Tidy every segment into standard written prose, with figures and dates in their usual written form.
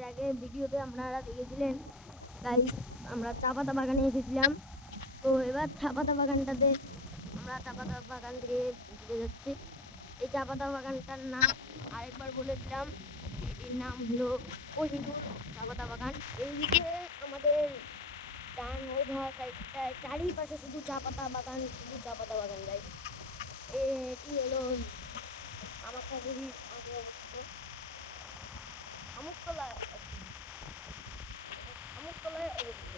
এর আগে ভিডিওতে আপনারা দেখেছিলেন গাইস, আমরা চা পাতা বাগানে এসেছিলাম। তো এবার চা পাতা বাগানটাতে আমরা চা পাতা বাগান থেকে ঘুরে যাচ্ছি। এই চা পাতা বাগানটার নাম আরেকবার বলেছিলাম, এটির নাম হলো কোহিনুর চা পাতা বাগান। এইদিকে আমাদের ডান ও ধোয়া সাইডটায় চারিপাশে শুধু চা পাতা বাগান, শুধু চা পাতা বাগান গাইস। এটি হলো কামাখ্যাগুড়ির পাশে অবস্থিত আমুকতলায় অবস্থিত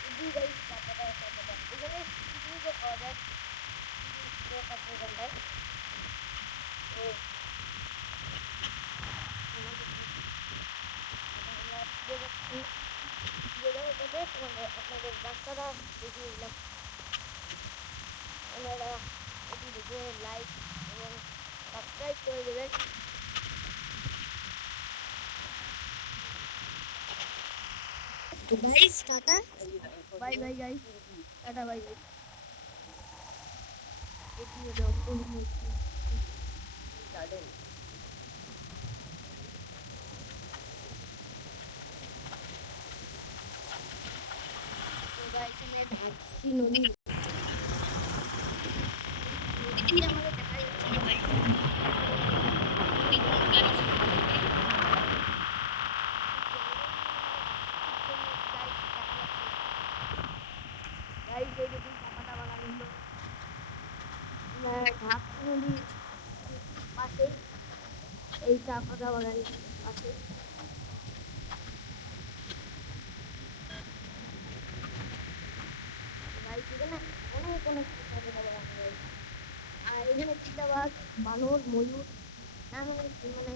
শুধু গাইস চা পাতা চা পাতা। এখানে পিকনিকও পাওয়া যায় এখানটায়। তো আপনাদের রাস্তাটা দেখিয়ে দিলাম। আপনারা এটি দেখে লাইক এবং সাবস্ক্রাইব করে দেবেন। তো guys tata, bye bye guys, tata bye bye. এটি হলো কোহিনুর গার্ডেন। তো গাইস আমি ধাক্সি নদী, নদীটি আমাদের দেখা যাচ্ছে না ভাই। গাইস এই দেখুন চা পাতা বাগান হলো ধাক্সি নদীর পাশেই, এই চা পাতা বাগানের পাশে। গাইস এখানে অনেক অনেক চা পাতা বাগান গাইস। আর এখানে চিতাবাঘ, বানর, ময়ূর, মানে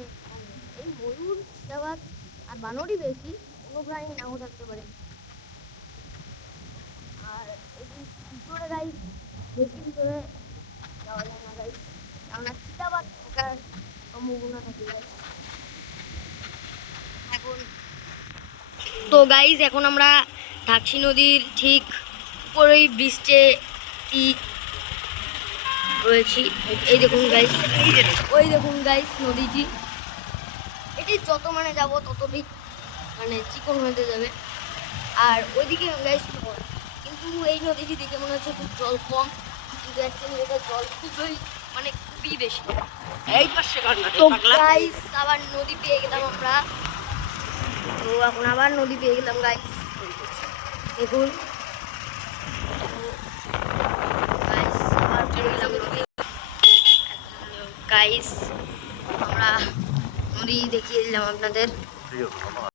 এই ময়ূর, চিতাবাঘ আর বানরই বেশি, কোনো প্রাণী নাও থাকতে পারে। আর এটি ভিতরে গাইস, বেশি ভিতরে যাওয়া যায় না গাইস, কেননা চিতাবাঘ থাকার সম্ভাবনা থাকে গাইস। এখন তো গাইস এখন আমরা ধাক্সি নদীর ঠিক উপরেই ব্রিজে রয়েছি। এই দেখুন গাইস, ওই দেখুন গাইস নদীটি। এটি যত মানে যাব ততটি মানে চিকন হতে যাবে। আর ওইদিকে গাইস কিন্তু এই নদীটি দেখে মনে হচ্ছে খুব জল কম, কিন্তু অ্যাকচুয়ালি এটা জল খুবই বেশি। এই পাশে তো গাইস আবার নদী পেয়ে গেলাম আমরা। তো এখন আবার নদী পেয়ে গেলাম গাইস, দেখুন গাইস আবার পেয়ে গেলাম নদী। গাইস আমরা নদী দেখিয়ে দিলাম আপনাদের।